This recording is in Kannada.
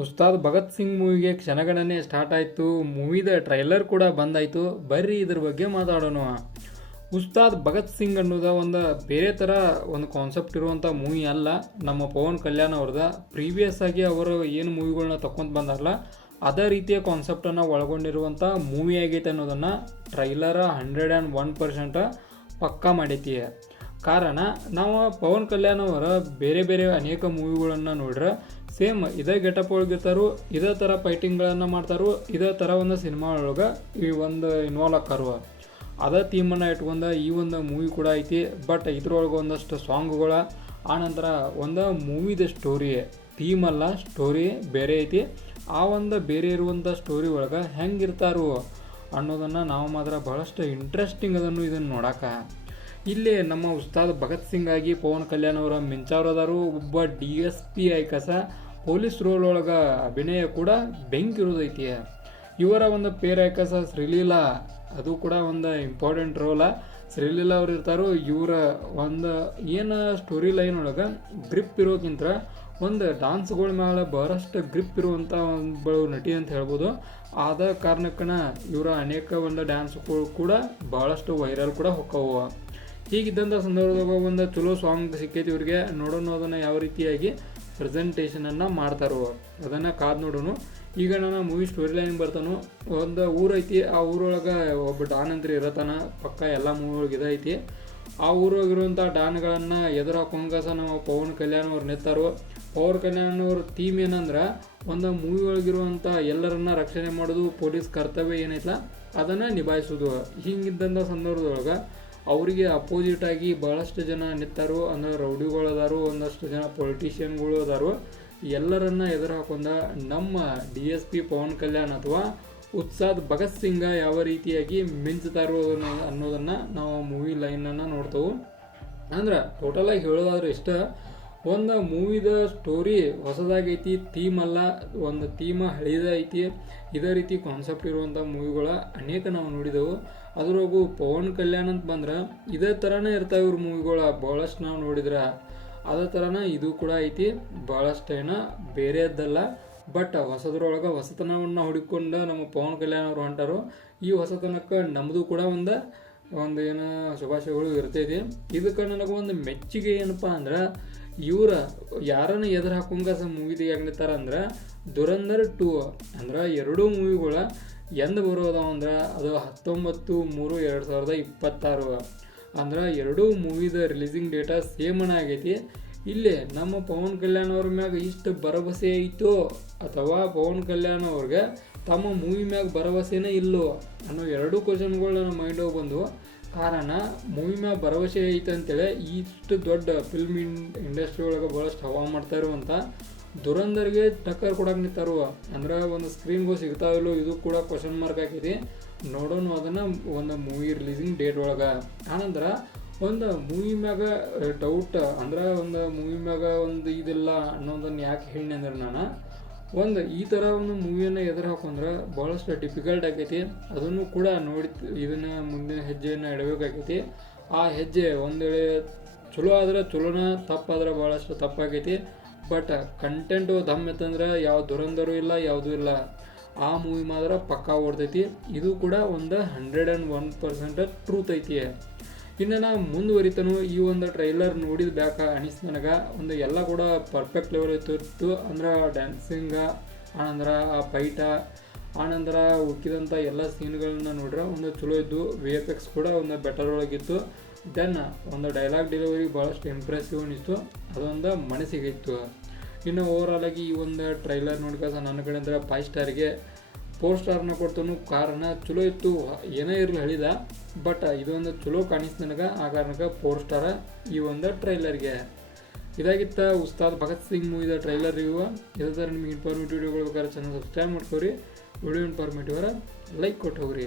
ಉಸ್ತಾದ್ ಭಗತ್ ಸಿಂಗ್ ಮೂವಿಗೆ ಕ್ಷಣಗಣನೆ ಸ್ಟಾರ್ಟ್ ಆಯಿತು. ಮೂವಿದ ಟ್ರೈಲರ್ ಕೂಡ ಬಂದಾಯಿತು. ಬರ್ರಿ ಇದ್ರ ಬಗ್ಗೆ ಮಾತಾಡೋಣ. ಉಸ್ತಾದ್ ಭಗತ್ ಸಿಂಗ್ ಅನ್ನೋದ ಒಂದು ಬೇರೆ ಥರ ಒಂದು ಕಾನ್ಸೆಪ್ಟ್ ಇರುವಂಥ ಮೂವಿ ಅಲ್ಲ. ನಮ್ಮ ಪವನ್ ಕಲ್ಯಾಣ್ ಅವ್ರದ ಪ್ರೀವಿಯಸ್ ಆಗಿ ಅವರು ಏನು ಮೂವಿಗಳನ್ನ ತಗೊಂಡು ಬಂದಾರಲ್ಲ ಅದೇ ರೀತಿಯ ಕಾನ್ಸೆಪ್ಟನ್ನು ಒಳಗೊಂಡಿರುವಂಥ ಮೂವಿ ಆಗೈತೆ ಅನ್ನೋದನ್ನು ಟ್ರೈಲರ 101% ಪಕ್ಕಾ ಮಾಡೈತಿ. ಕಾರಣ ನಾವು ಪವನ್ ಕಲ್ಯಾಣ್ ಅವರ ಬೇರೆ ಬೇರೆ ಅನೇಕ ಮೂವಿಗಳನ್ನು ನೋಡ್ರೆ ಸೇಮ್ ಇದೇ ಗೆಟಪ್ ಒಳಗಿರ್ತಾರೋ, ಇದೇ ಥರ ಫೈಟಿಂಗ್ಗಳನ್ನು ಮಾಡ್ತಾರೋ, ಇದೇ ಥರ ಒಂದು ಸಿನಿಮಾ ಒಳಗೆ ಈ ಒಂದು ಇನ್ವಾಲ್ವ್ ಆಕಾರು. ಅದೇ ಥೀಮನ್ನು ಇಟ್ಕೊಂಡು ಈ ಒಂದು ಮೂವಿ ಕೂಡ ಐತಿ. ಬಟ್ ಇದ್ರೊಳಗೆ ಒಂದಷ್ಟು ಸಾಂಗ್ಗಳ ಆನಂತರ ಒಂದು ಮೂವಿದ ಸ್ಟೋರಿ ಥೀಮಲ್ಲ, ಸ್ಟೋರಿ ಬೇರೆ ಐತಿ. ಆ ಒಂದು ಬೇರೆ ಇರುವಂಥ ಸ್ಟೋರಿ ಒಳಗೆ ಹೆಂಗಿರ್ತಾರೋ ಅನ್ನೋದನ್ನು ನಾವು ಮಾತ್ರ ಬಹಳಷ್ಟು ಇಂಟ್ರೆಸ್ಟಿಂಗ್ ಅದನ್ನು ಇದನ್ನು ನೋಡೋಕೆ. ಇಲ್ಲಿ ನಮ್ಮ ಉಸ್ತಾದ್ ಭಗತ್ ಸಿಂಗ್ ಆಗಿ ಪವನ್ ಕಲ್ಯಾಣ್ ಅವರ ಮಿಂಚಾವ್ರದಾರು. ಒಬ್ಬ DSP ಐಕಸ ಪೊಲೀಸ್ ರೋಲ್ ಒಳಗೆ ಅಭಿನಯ ಕೂಡ ಬೆಂಕಿರೋದೈತಿ. ಇವರ ಒಂದು ಪೇರ್ ಐಕಸ ಶ್ರೀಲೀಲಾ, ಅದು ಕೂಡ ಒಂದು ಇಂಪಾರ್ಟೆಂಟ್ ರೋಲ. ಶ್ರೀಲೀಲಾ ಅವ್ರು ಇರ್ತಾರೋ. ಇವರ ಒಂದು ಏನು ಸ್ಟೋರಿ ಲೈನ್ ಒಳಗೆ ಗ್ರಿಪ್ ಇರೋಕ್ಕಿಂತ ಒಂದು ಡ್ಯಾನ್ಸ್ಗಳ ಮೇಲೆ ಬಹಳಷ್ಟು ಗ್ರಿಪ್ ಇರುವಂಥ ಒಂದು ನಟಿ ಅಂತ ಹೇಳ್ಬೋದು. ಆದ ಕಾರಣಕ್ಕನ ಇವರ ಅನೇಕ ಒಂದು ಡ್ಯಾನ್ಸ್ಗಳು ಕೂಡ ಭಾಳಷ್ಟು ವೈರಲ್ ಕೂಡ ಹೊಕ್ಕವು. ಹೀಗಿದ್ದಂಥ ಸಂದರ್ಭದಾಗ ಒಂದು ಚಲೋ ಸಾಂಗ್ ಸಿಕ್ಕೈತಿ ಇವ್ರಿಗೆ. ನೋಡೋಣ ಅದನ್ನು ಯಾವ ರೀತಿಯಾಗಿ ಪ್ರೆಸೆಂಟೇಷನನ್ನು ಮಾಡ್ತಾರೋ ಅದನ್ನು ಕಾದು ನೋಡೋಣ. ಈಗ ನಾನು ಮೂವಿ ಸ್ಟೋರಿ ಲೈನ್ ಬರ್ತಾನೋ. ಒಂದು ಊರೈತಿ, ಆ ಊರೊಳಗೆ ಒಬ್ಬ ಡಾನ್ ಅಂತ ಇರತ್ತಾನ. ಪಕ್ಕ ಎಲ್ಲ ಮೂವಿ ಒಳಗೆ ಇದೈತಿ. ಆ ಊರೊಳಗಿರುವಂಥ ಡಾನ್ಗಳನ್ನು ಎದುರು ಹಾಕೊಂಡಾಗ ನಾವು ಪವನ್ ಕಲ್ಯಾಣ್ ಅವ್ರು ನಿಂತಾರೋ. ಪವನ್ ಕಲ್ಯಾಣ್ ಅವ್ರ ಥೀಮ್ ಏನಂದ್ರೆ ಒಂದು ಮೂವಿ ಒಳಗಿರುವಂಥ ಎಲ್ಲರನ್ನ ರಕ್ಷಣೆ ಮಾಡೋದು, ಪೊಲೀಸ್ ಕರ್ತವ್ಯ ಏನೈತಲ್ಲ ಅದನ್ನು ನಿಭಾಯಿಸೋದು. ಹಿಂಗಿದ್ದಂಥ ಸಂದರ್ಭದೊಳಗೆ ಅವರಿಗೆ ಅಪೋಸಿಟಾಗಿ ಭಾಳಷ್ಟು ಜನ ನಿಂತಾರೋ. ಅಂದರೆ ರೌಡಿಗಳು ಅದಾರು, ಒಂದಷ್ಟು ಜನ ಪೊಲಿಟಿಷಿಯನ್ಗಳು ಅದಾರು. ಎಲ್ಲರನ್ನ ಎದುರು ಹಾಕೊಂಡ ನಮ್ಮ DSP ಪವನ್ ಕಲ್ಯಾಣ್ ಅಥವಾ ಉಸ್ತಾದ್ ಭಗತ್ ಸಿಂಗ ಯಾವ ರೀತಿಯಾಗಿ ಮಿಂಚ್ತಾರೋ ಅನ್ನೋದನ್ನು ನಾವು ಮೂವಿ ಲೈನನ್ನು ನೋಡ್ತೇವೆ. ಅಂದ್ರೆ ಟೋಟಲಾಗಿ ಹೇಳೋದಾದ್ರೆ ಇಷ್ಟ, ಒಂದು ಮೂವಿದ ಸ್ಟೋರಿ ಹೊಸದಾಗೈತಿ, ಥೀಮ್ ಅಲ್ಲ, ಒಂದು ಥೀಮ ಹಳಿದ ಐತಿ. ಇದೇ ರೀತಿ ಕಾನ್ಸೆಪ್ಟ್ ಇರುವಂಥ ಮೂವಿಗಳ ಅನೇಕ ನಾವು ನೋಡಿದೆವು. ಅದ್ರಾಗೂ ಪವನ್ ಕಲ್ಯಾಣ್ ಅಂತ ಬಂದ್ರೆ ಇದೇ ಥರನೇ ಇರ್ತಾವೆ ಇವ್ರ ಮೂವಿಗಳ. ಭಾಳಷ್ಟು ನಾವು ನೋಡಿದ್ರೆ ಅದೇ ಥರನ ಇದು ಕೂಡ ಐತಿ. ಭಾಳಷ್ಟು ಏನೋ ಬೇರೆಯದ್ದಲ್ಲ. ಬಟ್ ಹೊಸದ್ರೊಳಗೆ ಹೊಸತನವನ್ನು ಹುಡುಕೊಂಡು ನಮ್ಮ ಪವನ್ ಕಲ್ಯಾಣ್ ಅವರು ಹೊಂಟಾರು. ಈ ಹೊಸತನಕ್ಕೆ ನಮ್ಮದು ಕೂಡ ಒಂದು ಏನೋ ಶುಭಾಶಯಗಳು ಇರ್ತೈತಿ. ಇದಕ್ಕೆ ನನಗೆ ಒಂದು ಮೆಚ್ಚುಗೆ ಏನಪ್ಪ ಅಂದ್ರೆ, ಇವ್ರ ಯಾರನ್ನ ಎದುರು ಹಾಕೊಂಗ ಮೂವಿದಾಗ ಹೆಂಗಿರ್ತಾರ ಅಂದ್ರೆ ದುರಂಧರ್ 2 ಅಂದ್ರೆ ಎರಡೂ ಮೂವಿಗಳ ಎಂದು ಬರೋದಾವ ಅಂದ್ರೆ ಅದು 19/3/2026 ಅಂದ್ರೆ ಎರಡೂ ಮೂವಿದ ರಿಲೀಸಿಂಗ್ ಡೇಟಾ ಸೇಮನ ಆಗೈತಿ. ಇಲ್ಲಿ ನಮ್ಮ ಪವನ್ ಕಲ್ಯಾಣ್ ಅವ್ರ ಮ್ಯಾಗ ಇಷ್ಟು ಭರವಸೆ ಐತೋ ಅಥವಾ ಪವನ್ ಕಲ್ಯಾಣ್ ಅವ್ರಿಗೆ ತಮ್ಮ ಮೂವಿ ಮ್ಯಾಗ ಭರವಸೆನೇ ಇಲ್ಲೋ ಅನ್ನೋ ಎರಡೂ ಕ್ವಶನ್ಗಳು ನನ್ನ ಮೈಂಡೋಗಿ ಬಂದವು. ಕಾರಣ ಮೂವಿ ಮ್ಯಾಗ ಭರವಸೆ ಐತೆ ಅಂತೇಳಿ ಇಷ್ಟು ದೊಡ್ಡ ಫಿಲ್ಮ್ ಇಂಡಸ್ಟ್ರಿ ಒಳಗೆ ಭಾಳಷ್ಟು ಹವಾ ಮಾಡ್ತಾ ಇರುವಂಥ ದುರಂಧರ್ಗೆ ಟಕ್ಕರ್ ಕೊಡಕ್ಕೆ ನಿಂತಾರು. ಅಂದ್ರೆ ಒಂದು ಸ್ಕ್ರೀನ್ಗೂ ಸಿಗ್ತಾವಿಲ್ಲೋ ಇದು ಕೂಡ ಕ್ವಶನ್ ಮಾರ್ಕ್ ಹಾಕಿದೆ. ನೋಡೋಣ ಅದನ್ನು ಒಂದು ಮೂವಿ ರಿಲೀಸಿಂಗ್ ಡೇಟ್ ಒಳಗೆ. ಆನಂತರ ಒಂದು ಮೂವಿ ಮ್ಯಾಗ ಡೌಟ್ ಅಂದ್ರೆ ಒಂದು ಮೂವಿ ಮ್ಯಾಗ ಒಂದು ಇದಿಲ್ಲ ಅನ್ನೋದನ್ನು ಯಾಕೆ ಹೇಳಿ ಅಂದ್ರೆ ನಾನು ಒಂದು ಈ ಥರ ಒಂದು ಮೂವಿಯನ್ನು ಎದುರು ಹಾಕೊಂಡ್ರೆ ಭಾಳಷ್ಟು ಡಿಫಿಕಲ್ಟ್ ಆಗೈತಿ. ಅದನ್ನು ಕೂಡ ನೋಡಿ ಇದನ್ನು ಮುಂದಿನ ಹೆಜ್ಜೆಯನ್ನು ಇಡಬೇಕಾಗೈತಿ. ಆ ಹೆಜ್ಜೆ ಒಂದು ವೇಳೆ ಚಲೋ ಆದ್ರೆ ಚಲೋನ, ತಪ್ಪಾದ್ರೆ ಭಾಳಷ್ಟು ತಪ್ಪಾಗೈತಿ. ಬಟ್ ಕಂಟೆಂಟು ದಮ್ ಎತ್ತಂದ್ರೆ ಯಾವ ದುರಂಧರೂ ಇಲ್ಲ, ಯಾವುದೂ ಇಲ್ಲ. ಆ ಮೂವಿ ಮಾತ್ರ ಪಕ್ಕಾ ಓಡ್ತೈತಿ. ಇದು ಕೂಡ ಒಂದು 101% ಟ್ರೂತ್ ಐತಿ. ಇನ್ನು ನಾ ಮುಂದುವರಿತಾನು ಈ ಒಂದು ಟ್ರೈಲರ್ ನೋಡಿದ ಬ್ಯಾಕ ಅನಿಸ್ತು ನನಗೆ ಒಂದು ಎಲ್ಲ ಕೂಡ ಪರ್ಫೆಕ್ಟ್ ಲೆವೆಲ್ ಇತ್ತು. ಅಂದ್ರೆ ಡ್ಯಾನ್ಸಿಂಗ, ಆನಂತರ ಆ ಫೈಟ, ಆನಂತರ ಉಕ್ಕಿದಂಥ ಎಲ್ಲ ಸೀನ್ಗಳನ್ನ ನೋಡ್ರೆ ಒಂದು ಚಲೋ ಇದ್ದು. VFX ಕೂಡ ಒಂದು ಬೆಟರ್ ಒಳಗಿತ್ತು. ದೆನ್ ಒಂದು ಡೈಲಾಗ್ ಡೆಲಿವರಿ ಭಾಳಷ್ಟು ಇಂಪ್ರೆಸಿವ್ ಅನಿಸ್ತು. ಅದೊಂದು ಮನಸ್ಸಿಗೆ ಇತ್ತು. ಇನ್ನು ಓವರಾಲ್ ಆಗಿ ಈ ಒಂದು ಟ್ರೈಲರ್ ನೋಡ್ಕಾಸ ನನ್ನ ಕಡೆ ಅಂದ್ರೆ 5 ಸ್ಟಾರ್ಗೆ 4 ಸ್ಟಾರ್ನ ಕೊಡ್ತಾನು. ಕಾರಣ ಚಲೋ ಇತ್ತು, ಏನೇ ಇರಲಿ ಹೇಳಿದ. ಬಟ್ ಇದೊಂದು ಚಲೋ ಕಾಣಿಸ್ತು ನನಗೆ. ಆ ಕಾರಣಕ್ಕೆ 4 ಸ್ಟಾರ ಈ ಒಂದು ಟ್ರೈಲರ್ಗೆ. ಇದಾಗಿತ್ತ ಉಸ್ತಾದ್ ಭಗತ್ ಸಿಂಗ್ ಮೂವಿದ ಟ್ರೈಲರ್ ರಿವ್ಯೂ. ಇದೇ ಥರ ನಿಮ್ಗೆ ಇನ್ಫಾರ್ಮೇಟಿವ್ ವಿಡಿಯೋಗಳು ಬೇಕಾದ್ರೆ ಚಾನಲ್ ಸಬ್ಸ್ಕ್ರೈಬ್ ಮಾಡ್ಕೊರಿ. ವಿಡಿಯೋ ಇನ್ಫಾರ್ಮೇಟಿವ್ ಲೈಕ್ ಕೊಟ್ಟು ಹೋಗ್ರಿ.